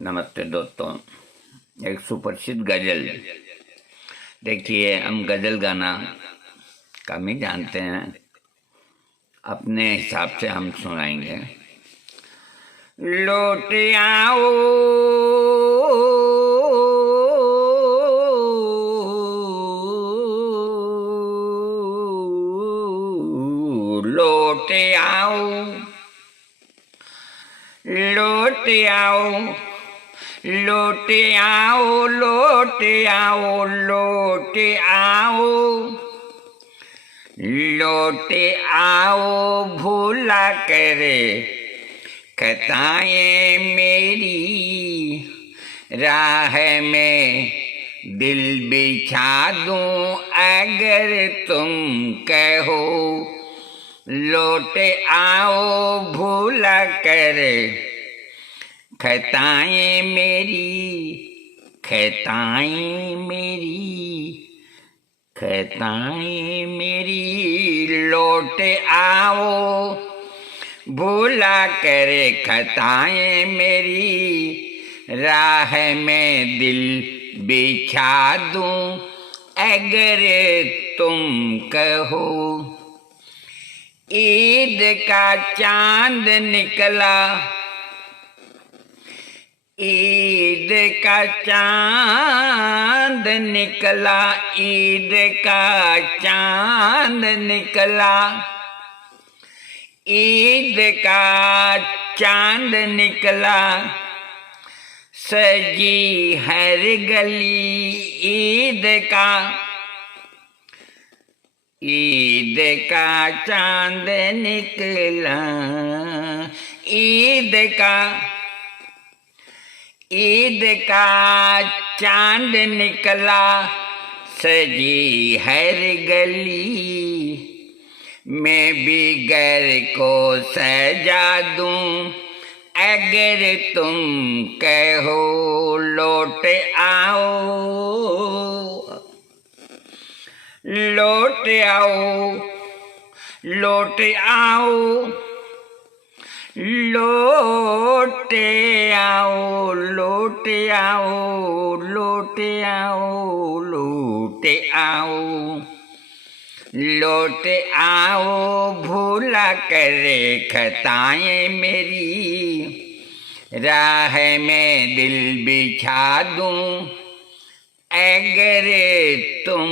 नमस्ते दोस्तों। एक सुप्रसिद्ध गज़ल। देखिए, हम गज़ल गाना कम ही जानते हैं, अपने हिसाब से हम सुनाएंगे। लौट आओ लौट आओ लौट आओ लौट आओ लौट आओ लौट आओ लौट आओ भूला करे खताएं मेरी राह में दिल बिछा दूं अगर तुम कहो लौट आओ भूला करे खताएं मेरी खताएं मेरी लौट आओ भूला करे खताएं मेरी राह में दिल बिछा दूं अगर तुम कहो ईद का चांद निकला ईद का चांद निकला ईद का चांद निकला ईद का चांद निकला सजी हर गली ईद का चांद निकला ईद का चांद निकला सजी हर गली मैं भी घर को सजा दूं अगर तुम कहो लौट आओ लौट आओ लौट आओ लौट आओ लौट आओ लौट आओ लौट आओ लौट आओ भूला करे खताएं मेरी राह में दिल बिछा दूं अगर तुम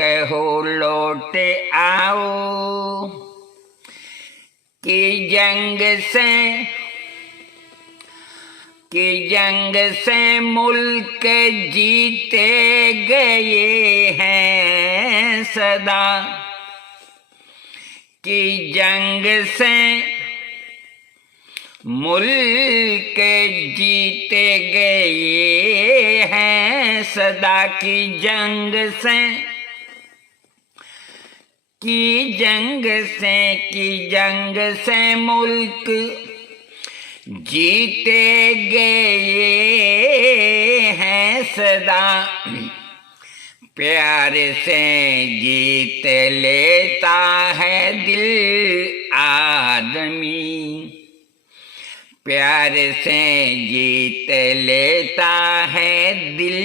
कहो लौट आओ कि जंग से मुल्क जीते गए हैं सदा कि जंग से मुल्क जीते गए हैं सदा की जंग से मुल्क जीते गए हैं सदा प्यार से जीत लेता है दिल आदमी प्यार से जीत लेता है दिल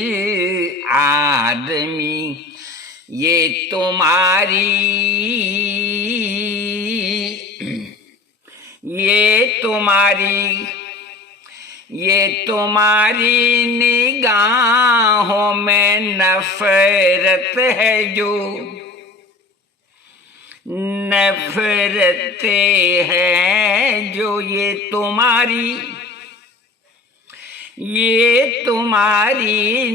आदमी ये तुम्हारी निगाहों में नफरत है जो नफरतें है जो ये तुम्हारी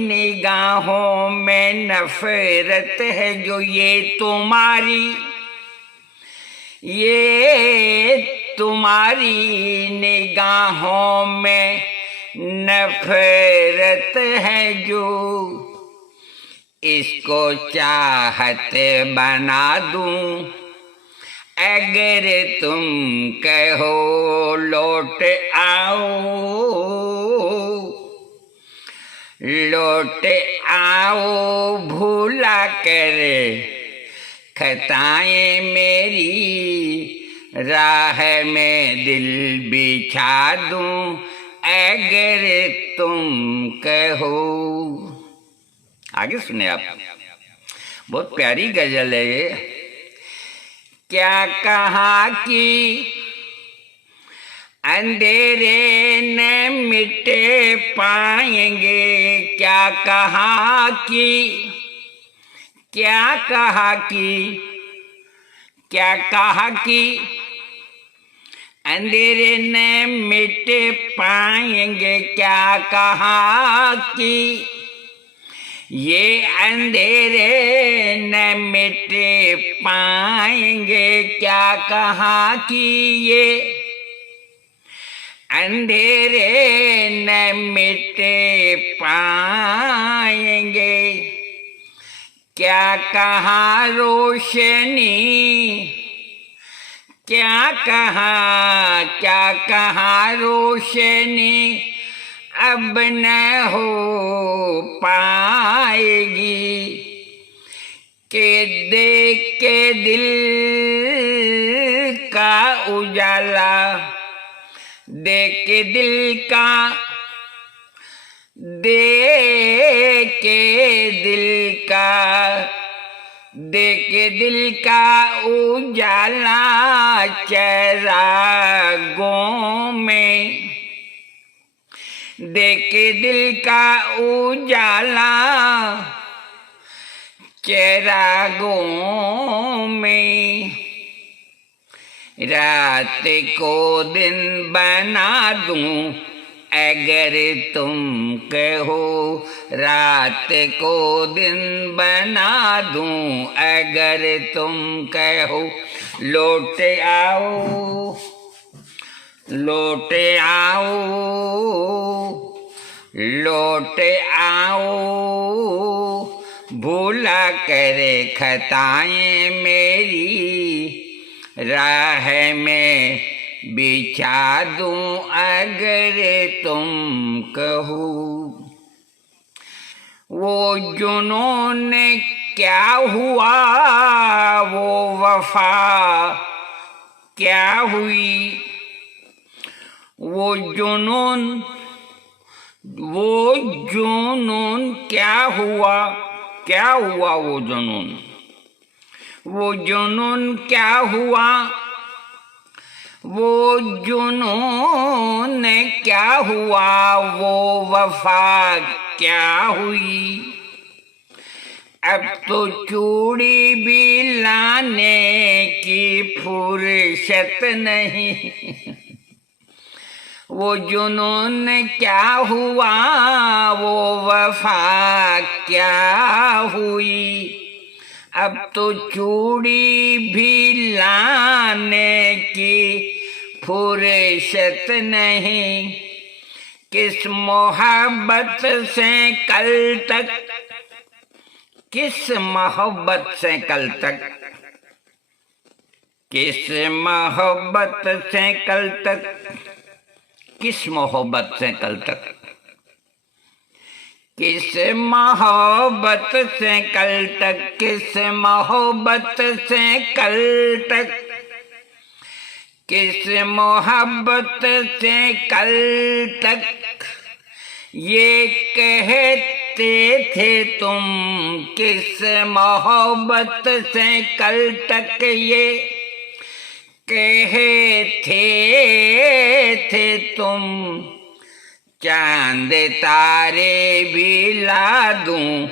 निगाहों में नफरत है जो ये तुम्हारी निगाहों में नफरत है जो इसको चाहत बना दूं अगर तुम कहो लौट आओ भूला करे खताएं मेरी राह में दिल बिछा दूं अगर तुम कहो। आगे सुने आप, बहुत प्यारी गजल है ये। क्या कहा कि अंधेरे न मिट पाएंगे, क्या कहा कि, क्या कहा कि, क्या कहा कि अंधेरे न मिट पाएंगे, क्या कहा कि ये अंधेरे न मिट पाएंगे, क्या कहा कि ये अंधेरे न मिट पाएंगे, क्या कहा रोशनी, क्या कहा रोशनी अब न हो पाएगी, के देख के दिल का उजाला, देख के दिल का, देख के दिल का, देख के दिल का उजाला चरागों में, देख के दिल का उजाला चरागों में। रात को दिन बना दूं अगर तुम कहो, रात को दिन बना दूं अगर तुम कहो, लौट आओ, लौट आओ, लौट आओ, भूला करे खताएं मेरी, राह में बिछा दूं अगर तुम कहो। वो जुनून क्या हुआ, वो वफा क्या हुई, वो जुनून, वो जुनून क्या हुआ, क्या हुआ वो जुनून, वो जुनून क्या हुआ, वो जुनून क्या हुआ, वो वफा क्या हुई। अब तो चूड़ी भी लाने की फुर्सत नहीं, वो जुनून क्या हुआ, वो वफा क्या हुई। अब तो चूड़ी भी लाने की फुर्सत नहीं, किस मोहब्बत से कल तक, किस मोहब्बत से कल तक, किस मोहब्बत से कल तक, किस मोहब्बत से कल तक, किस मोहब्बत से कल तक, किस मोहब्बत से कल तक, किस मोहब्बत से कल तक ये कहते थे तुम, किस मोहब्बत से कल तक ये कहते थे तुम। चांद तारे भी ला दूं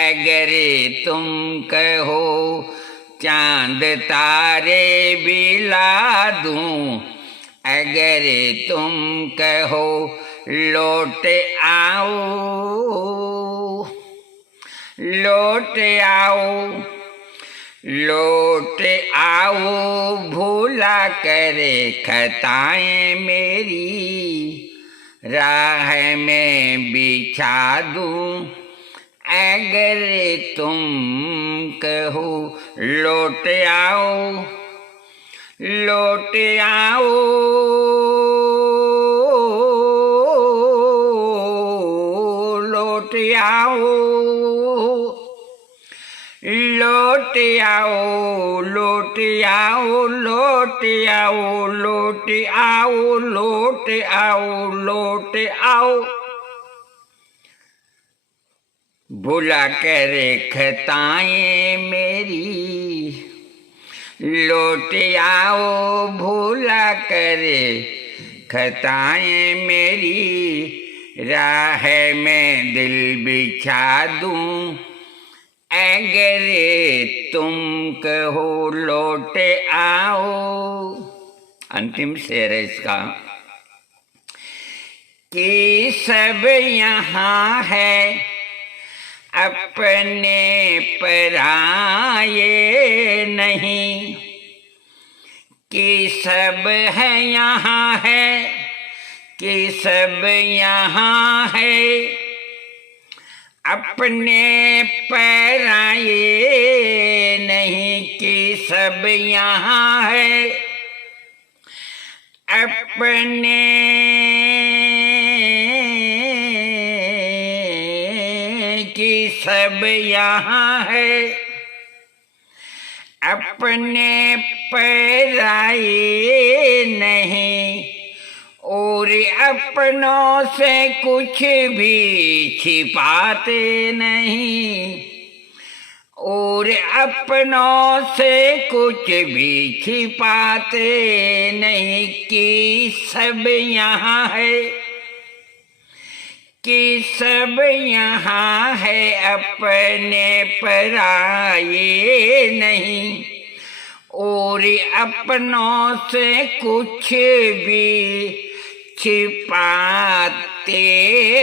अगर तुम कहो, चांद तारे भी ला दूं अगर तुम कहो, लौट आओ, लौट आओ, लौट आओ, भूला करे खताएं मेरी, राह में बिछा दूं अगर तुम कहो, लौट आओ, लौट आओ, लौट आओ, लौट लौट आओ लौट आओ लौट आओ लौट आओ लौट आओ लौट आओ, भुला कर खताएं मेरी, लौट आओ भुला कर खताएं मेरी, राह में दिल बिछा दूं अगर तुम कहो लौट आओ। अंतिम शेर है इसका कि सब यहाँ है अपने पराये नहीं, कि सब है यहाँ है, कि सब यहाँ है अपने पराये नहीं, कि सब यहाँ है अपने कि सब यहाँ है अपने पराये नहीं, और अपनों से कुछ भी छिपाते नहीं, और अपनों से कुछ भी छिपाते नहीं, कि सब यहाँ है, कि सब यहाँ है अपने पराये नहीं, और अपनों से कुछ भी छिपाते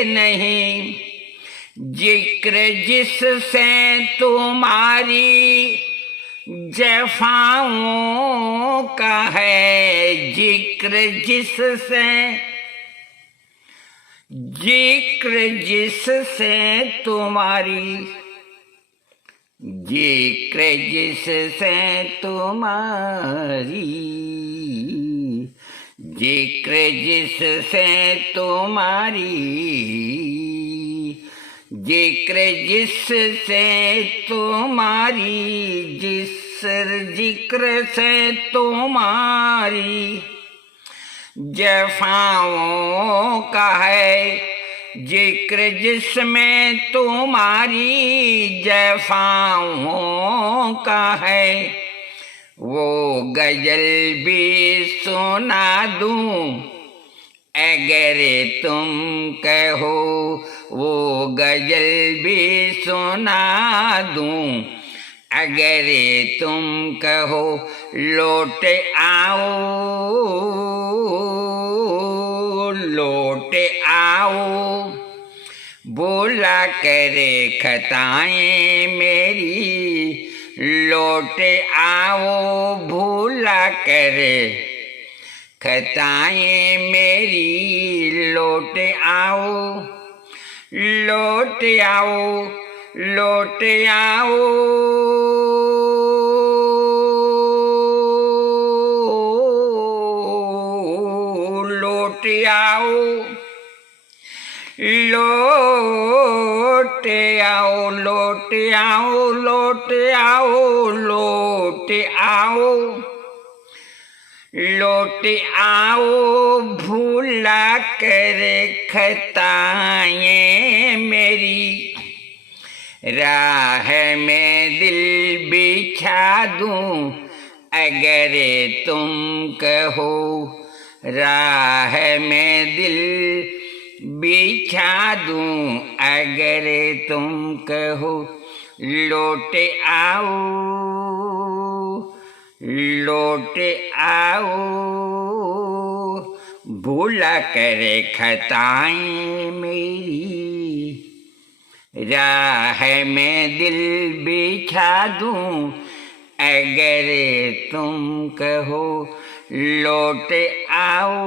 नहीं। जिक्र जिससे तुम्हारी जफाओं का है, जिक्र जिससे, जिक्र जिससे तुम्हारी, जिक्र जिससे तुम्हारी, जिक्र जिससे तुम्हारी, जिक्र जिससे तुम्हारी, जिस जिक्र से तुम्हारी जफाओं का है, जिक्र जिसमें तुम्हारी जफाओं का है, वो गजल भी सुना दूं अगर तुम कहो, वो गजल भी सुना दूं अगर तुम कहो लौट आओ लौट आओ, भुला करे खताएं मेरी, लौट आओ भुला करे खताएं मेरी, लौट आओ लौट आओ लौट आओ, लौट आओ लौट आओ लौट आओ लौट आओ लौट आओ, लौट आओ भूला कर खताएं मेरी, राह में दिल बिछा दूं अगर तुम कहो, राह में दिल बिछा दूं अगर तुम कहो, लौट आओ लौट आओ, भूला करे खताएं मेरी, राह में दिल बिछा दूं अगर तुम कहो, लौट आओ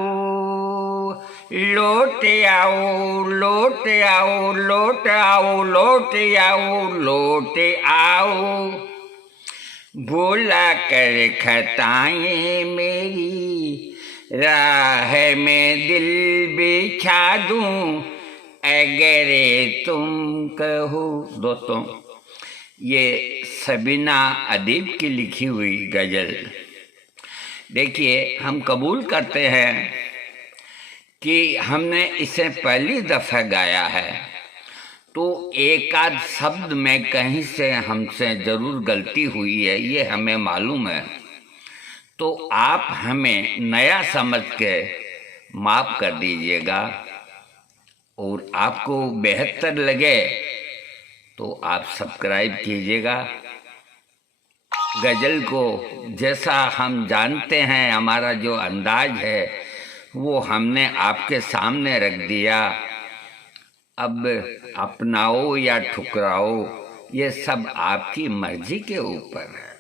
लौट आओ लौट आओ लौट आओ लौट आओ लौट आओ, भूला कर खताएं मेरी, राह में दिल बिछा दूं अगर तुम कहो। दोस्तों, ये सबीना अदीब की लिखी हुई गज़ल। देखिए, हम कबूल करते हैं कि हमने इसे पहली दफ़ा गाया है, तो एक आध शब्द में कहीं से हमसे ज़रूर गलती हुई है, ये हमें मालूम है। तो आप हमें नया समझ के माफ़ कर दीजिएगा, और आपको बेहतर लगे तो आप सब्सक्राइब कीजिएगा। गज़ल को जैसा हम जानते हैं, हमारा जो अंदाज है वो हमने आपके सामने रख दिया। अब अपनाओ या ठुकराओ, ये सब आपकी मर्जी के ऊपर है।